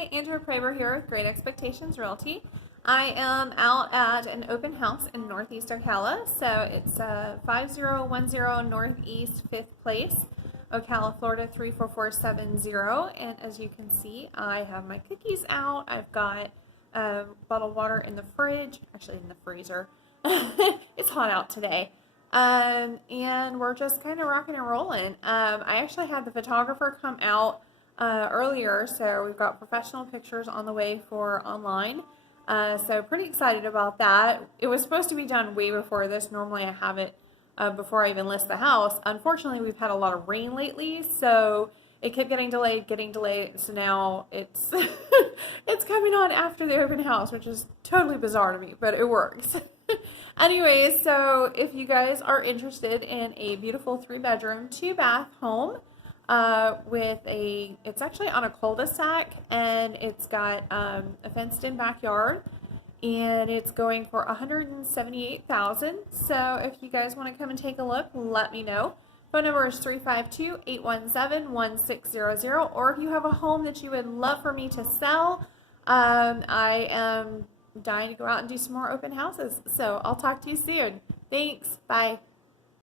Hi, Andrew Praber here with Great Expectations Realty. I am out at an open house in Northeast Ocala, so it's 5010 Northeast 5th Place, Ocala, Florida 34470. And as you can see, I have my cookies out. I've got bottled water in the fridge, actually in the freezer. It's hot out today. And we're just kind of rocking and rolling. I actually had the photographer come out earlier, so we've got professional pictures on the way for online. So pretty excited about that. It was supposed to be done way before this. Normally I have it before I even list the house. Unfortunately, we've had a lot of rain lately, so it kept getting delayed. So now it's it's coming on after the open house, which is totally bizarre to me, but it works. Anyways, so if you guys are interested in a beautiful 3-bedroom, 2-bath home, it's actually on a cul-de-sac, and it's got a fenced-in backyard, and it's going for $178,000. So if you guys want to come and take a look, let me know. Phone number is 352-817-1600, or if you have a home that you would love for me to sell, I am dying to go out and do some more open houses. So I'll talk to you soon. Thanks. Bye.